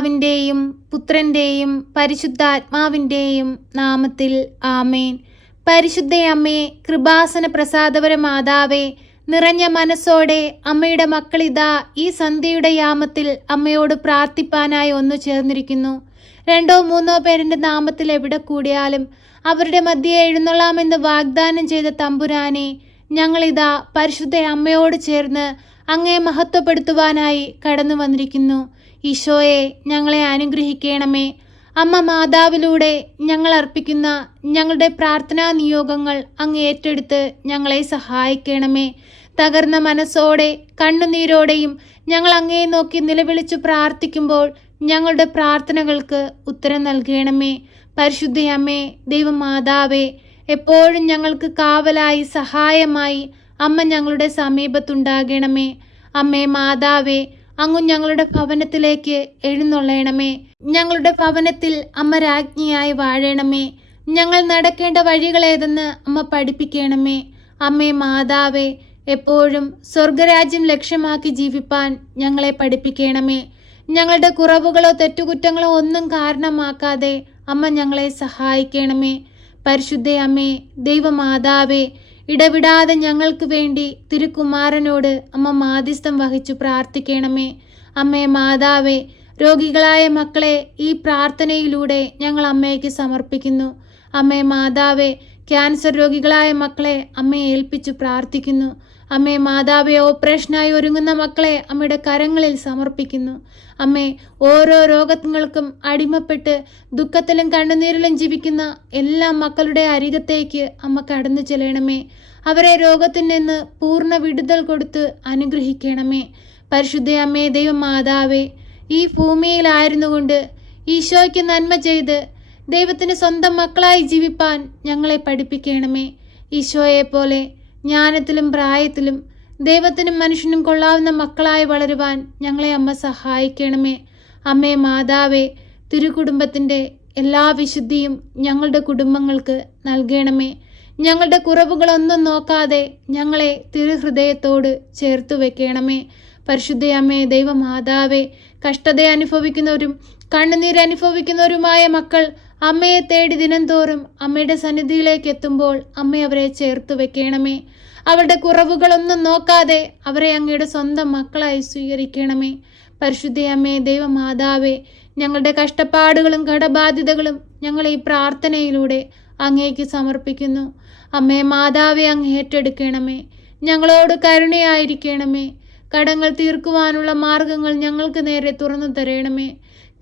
പിതാവിന്റെയും പുത്രന്റെയും പരിശുദ്ധാത്മാവിന്റെയും നാമത്തിൽ ആമേൻ. പരിശുദ്ധയമ്മേ കൃപാസന പ്രസാദപര മാതാവേ നിറഞ്ഞ മനസ്സോടെ അമ്മയുടെ മക്കളിതാ ഈ സന്ധ്യയുടെ യാമത്തിൽ അമ്മയോട് പ്രാർത്ഥിപ്പാനായി ഒന്നു ചേർന്നിരിക്കുന്നു. രണ്ടോ മൂന്നോ പേരിന്റെ നാമത്തിൽ എവിടെ കൂടിയാലും അവരുടെ മധ്യെ എഴുന്നള്ളാമെന്ന് വാഗ്ദാനം ചെയ്ത തമ്പുരാനെ ഞങ്ങളിതാ പരിശുദ്ധ അമ്മയോട് ചേർന്ന് അങ്ങേ മഹത്വപ്പെടുത്തുവാനായി കടന്നു വന്നിരിക്കുന്നു. ഈശോയെ ഞങ്ങളെ അനുഗ്രഹിക്കണമേ. അമ്മ മാതാവിലൂടെ ഞങ്ങൾ അർപ്പിക്കുന്ന ഞങ്ങളുടെ പ്രാർത്ഥനാ നിയോഗങ്ങൾ അങ്ങ് ഏറ്റെടുത്ത് ഞങ്ങളെ സഹായിക്കണമേ. തകർന്ന മനസ്സോടെ കണ്ണുനീരോടെയും ഞങ്ങൾ അങ്ങേ നോക്കി നിലവിളിച്ചു പ്രാർത്ഥിക്കുമ്പോൾ ഞങ്ങളുടെ പ്രാർത്ഥനകൾക്ക് ഉത്തരം നൽകണമേ. പരിശുദ്ധയമ്മേ ദൈവമാതാവേ എപ്പോഴും ഞങ്ങൾക്ക് കാവലായി സഹായമായി അമ്മ ഞങ്ങളുടെ സമീപത്തുണ്ടാകണമേ. അമ്മേ മാതാവേ അങ്ങ് ഞങ്ങളുടെ ഭവനത്തിലേക്ക് എഴുന്നൊള്ളയണമേ. ഞങ്ങളുടെ ഭവനത്തിൽ അമ്മ രാജ്ഞിയായി വാഴണമേ. ഞങ്ങൾ നടക്കേണ്ട വഴികളേതെന്ന് അമ്മ പഠിപ്പിക്കണമേ. അമ്മേ മാതാവേ എപ്പോഴും സ്വർഗരാജ്യം ലക്ഷ്യമാക്കി ജീവിപ്പാൻ ഞങ്ങളെ പഠിപ്പിക്കണമേ. ഞങ്ങളുടെ കുറവുകളോ തെറ്റുകുറ്റങ്ങളോ ഒന്നും കാരണമാക്കാതെ അമ്മ ഞങ്ങളെ സഹായിക്കണമേ. പരിശുദ്ധ അമ്മേ ദൈവമാതാവേ ഇടവിടാതെ ഞങ്ങൾക്ക് വേണ്ടി തിരുക്കുമാരനോട് അമ്മ മാധ്യസ്ഥം വഹിച്ചു പ്രാർത്ഥിക്കണമേ. അമ്മേ മാതാവേ രോഗികളായ മക്കളെ ഈ പ്രാർത്ഥനയിലൂടെ ഞങ്ങൾ അമ്മയ്ക്ക് സമർപ്പിക്കുന്നു. അമ്മേ മാതാവേ ക്യാൻസർ രോഗികളായ മക്കളെ അമ്മയെ ഏൽപ്പിച്ചു പ്രാർത്ഥിക്കുന്നു. അമ്മേ മാതാവെ ഓപ്പറേഷനായി ഒരുങ്ങുന്ന മക്കളെ അമ്മയുടെ കരങ്ങളിൽ സമർപ്പിക്കുന്നു. അമ്മേ ഓരോ രോഗങ്ങൾക്കും അടിമപ്പെട്ട് ദുഃഖത്തിലും കണ്ണുനീരിലും ജീവിക്കുന്ന എല്ലാ മക്കളുടെ അരികത്തേക്ക് അമ്മ കടന്നു ചെല്ലണമേ. അവരെ രോഗത്തിൽ നിന്ന് പൂർണ വിടുതൽ കൊടുത്ത് അനുഗ്രഹിക്കണമേ. പരിശുദ്ധ അമ്മേ ദൈവമാതാവേ ഈ ഭൂമിയിലായിരുന്നുകൊണ്ട് ഈശോയ്ക്ക് നന്മ ചെയ്ത് ദൈവത്തിന് സ്വന്തം മക്കളായി ജീവിപ്പാൻ ഞങ്ങളെ പഠിപ്പിക്കണമേ. ഈശോയെ പോലെ ജ്ഞാനത്തിലും പ്രായത്തിലും ദൈവത്തിനും മനുഷ്യനും കൊള്ളാവുന്ന മക്കളായി വളരുവാൻ ഞങ്ങളെ അമ്മ സഹായിക്കണമേ. അമ്മേ മാതാവേ തിരുകുടുംബത്തിന്റെ എല്ലാ വിശുദ്ധിയും ഞങ്ങളുടെ കുടുംബങ്ങൾക്ക് നൽകണമേ. ഞങ്ങളുടെ കുറവുകളൊന്നും നോക്കാതെ ഞങ്ങളെ തിരുഹൃദയത്തോട് ചേർത്തു വെക്കണമേ. പരിശുദ്ധയമ്മേ ദൈവമാതാവേ കഷ്ടത അനുഭവിക്കുന്നവരും കണ്ണുനീരനുഭവിക്കുന്നവരുമായ മക്കൾ അമ്മയെ തേടി ദിനംതോറും അമ്മയുടെ സന്നിധിയിലേക്ക് എത്തുമ്പോൾ അമ്മ അവരെ ചേർത്ത് വെക്കണമേ. അവരുടെ കുറവുകളൊന്നും നോക്കാതെ അവരെ അങ്ങയുടെ സ്വന്തം മക്കളായി സ്വീകരിക്കണമേ. പരിശുദ്ധ അമ്മേ ദൈവമാതാവേ ഞങ്ങളുടെ കഷ്ടപ്പാടുകളും കടബാധ്യതകളും ഞങ്ങൾ ഈ പ്രാർത്ഥനയിലൂടെ അങ്ങേക്ക് സമർപ്പിക്കുന്നു. അമ്മേ മാതാവെ അങ്ങ് ഏറ്റെടുക്കണമേ. ഞങ്ങളോട് കരുണയായിരിക്കണമേ. കടങ്ങൾ തീർക്കുവാനുള്ള മാർഗങ്ങൾ ഞങ്ങൾക്ക് നേരെ തുറന്നു തരണമേ.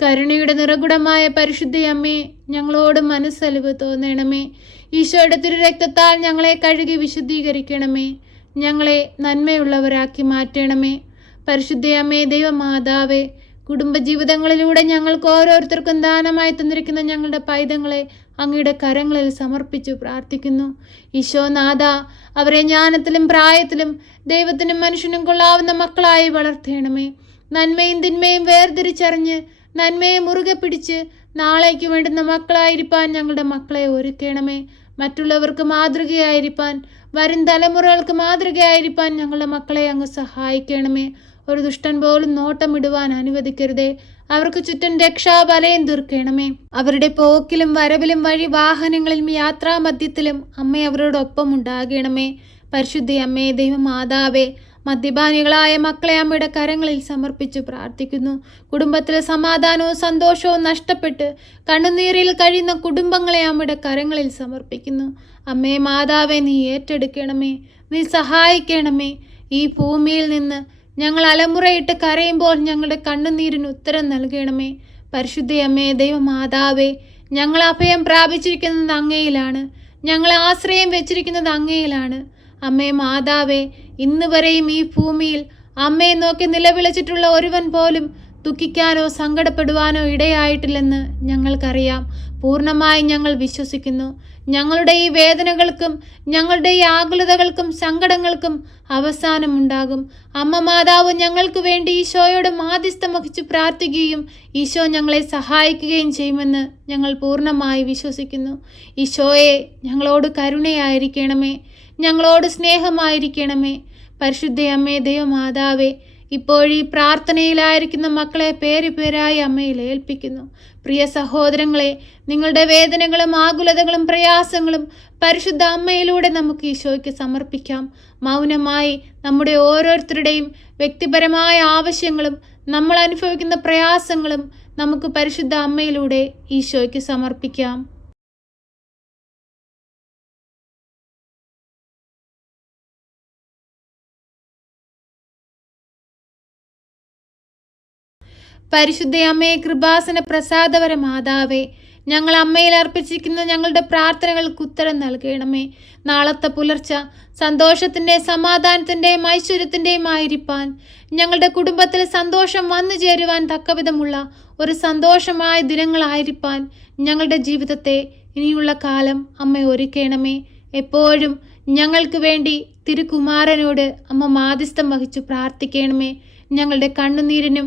കരുണയുടെ നിറകുടമായ പരിശുദ്ധയമ്മേ ഞങ്ങളോട് മനസ്സലിവ് തോന്നണമേ. ഈശോയുടെ തിരുരക്തത്താൽ ഞങ്ങളെ കഴുകി വിശുദ്ധീകരിക്കണമേ. ഞങ്ങളെ നന്മയുള്ളവരാക്കി മാറ്റണമേ. പരിശുദ്ധയമ്മേ ദൈവമാതാവേ കുടുംബജീവിതങ്ങളിലൂടെ ഞങ്ങൾക്ക് ഓരോരുത്തർക്കും ദാനമായി തന്നിരിക്കുന്ന ഞങ്ങളുടെ പൈതങ്ങളെ അങ്ങയുടെ കരങ്ങളിൽ സമർപ്പിച്ചു പ്രാർത്ഥിക്കുന്നു. ഈശോനാഥ അവരെ ജ്ഞാനത്തിലും പ്രായത്തിലും ദൈവത്തിനും മനുഷ്യനും കൊള്ളാവുന്ന മക്കളായി വളർത്തേണമേ. നന്മയും തിന്മയും വേർതിരിച്ചറിഞ്ഞ് നന്മയെ മുറുകെ പിടിച്ച് നാളേക്ക് വേണ്ടുന്ന മക്കളായിരിക്കാൻ ഞങ്ങളുടെ മക്കളെ ഒരുക്കണമേ. മറ്റുള്ളവർക്ക് മാതൃകയായിരിക്കാൻ വരും തലമുറകൾക്ക് മാതൃകയായിരിക്കാൻ ഞങ്ങളുടെ മക്കളെ അങ്ങ് സഹായിക്കണമേ. ഒരു ദുഷ്ടൻ പോലും നോട്ടമിടുവാൻ അനുവദിക്കരുതേ. അവർക്ക് ചുറ്റും രക്ഷാബലയം തീർക്കണമേ. അവരുടെ പോക്കിലും വരവിലും വഴി വാഹനങ്ങളിലും യാത്രാമധ്യത്തിലും അമ്മ അവരോടൊപ്പം ഉണ്ടാകണമേ. പരിശുദ്ധി അമ്മേ ദൈവമാതാവേ മദ്യപാനികളായ മക്കളെ അമ്മയുടെ കരങ്ങളിൽ സമർപ്പിച്ച് പ്രാർത്ഥിക്കുന്നു. കുടുംബത്തിലെ സമാധാനവും സന്തോഷവും നഷ്ടപ്പെട്ട് കണ്ണുനീരിൽ കഴിയുന്ന കുടുംബങ്ങളെ അമ്മയുടെ കരങ്ങളിൽ സമർപ്പിക്കുന്നു. അമ്മേ മാതാവെ നീ ഏറ്റെടുക്കണമേ നീ സഹായിക്കണമേ. ഈ ഭൂമിയിൽ നിന്ന് ഞങ്ങൾ അലമുറയിട്ട് കരയുമ്പോൾ ഞങ്ങളുടെ കണ്ണുനീരിന് ഉത്തരം നൽകണമേ. പരിശുദ്ധയമ്മേ ദൈവമാതാവേ ഞങ്ങൾ അഭയം പ്രാപിച്ചിരിക്കുന്നത് അങ്ങയിലാണ്. ഞങ്ങൾ ആശ്രയം വെച്ചിരിക്കുന്നത് അങ്ങയിലാണ്. അമ്മേ മാതാവേ ഇന്ന് വരെയും ഈ ഭൂമിയിൽ അമ്മയെ നോക്കി നിലവിളിച്ചിട്ടുള്ള ഒരുവൻ പോലും ദുഃഖിക്കാനോ സങ്കടപ്പെടുവാനോ ഇടയായിട്ടില്ലെന്ന് ഞങ്ങൾക്കറിയാം. പൂർണമായി ഞങ്ങൾ വിശ്വസിക്കുന്നു. ഞങ്ങളുടെ ഈ വേദനകൾക്കും ഞങ്ങളുടെ ഈ ആകുലതകൾക്കും സങ്കടങ്ങൾക്കും അവസാനമുണ്ടാകും. അമ്മ മാതാവ് ഞങ്ങൾക്ക് വേണ്ടി ഈശോയോട് മാധ്യസ്ഥം വഹിച്ചു പ്രാർത്ഥിക്കുകയും ഈശോ ഞങ്ങളെ സഹായിക്കുകയും ചെയ്യുമെന്ന് ഞങ്ങൾ പൂർണമായി വിശ്വസിക്കുന്നു. ഈശോയെ ഞങ്ങളോട് കരുണയായിരിക്കണമേ. ഞങ്ങളോട് സ്നേഹമായിരിക്കണമേ. പരിശുദ്ധ അമ്മേ ദൈവമാതാവേ ഇപ്പോഴീ പ്രാർത്ഥനയിലായിരിക്കുന്ന മക്കളെ പേര് പേരായി അമ്മയിൽ ഏൽപ്പിക്കുന്നു. പ്രിയ സഹോദരങ്ങളെ നിങ്ങളുടെ വേദനകളും ആകുലതകളും പ്രയാസങ്ങളും പരിശുദ്ധ അമ്മയിലൂടെ നമുക്ക് ഈശോയ്ക്ക് സമർപ്പിക്കാം. മൗനമായി നമ്മുടെ ഓരോരുത്തരുടെയും വ്യക്തിപരമായ ആവശ്യങ്ങളും നമ്മൾ അനുഭവിക്കുന്ന പ്രയാസങ്ങളും നമുക്ക് പരിശുദ്ധ അമ്മയിലൂടെ ഈശോയ്ക്ക് സമർപ്പിക്കാം. പരിശുദ്ധ അമ്മയെ കൃപാസന പ്രസാദവര മാതാവേ ഞങ്ങൾ അമ്മയിൽ അർപ്പിച്ചിരിക്കുന്ന ഞങ്ങളുടെ പ്രാർത്ഥനകൾക്ക് ഉത്തരം നൽകണമേ. നാളത്തെ പുലർച്ച സന്തോഷത്തിന്റെയും സമാധാനത്തിന്റെയും ഐശ്വര്യത്തിന്റെയും ആയിരിക്കാൻ ഞങ്ങളുടെ കുടുംബത്തിൽ സന്തോഷം വന്നു ചേരുവാൻ തക്കവിധമുള്ള ഒരു സന്തോഷമായ ദിനങ്ങളായിരിക്കാൻ ഞങ്ങളുടെ ജീവിതത്തെ ഇനിയുള്ള കാലം അമ്മ ഒരുക്കണമേ. എപ്പോഴും ഞങ്ങൾക്ക് വേണ്ടി തിരുകുമാരനോട് അമ്മ മാധ്യസ്ഥം വഹിച്ചു പ്രാർത്ഥിക്കണമേ. ഞങ്ങളുടെ കണ്ണുനീരിനും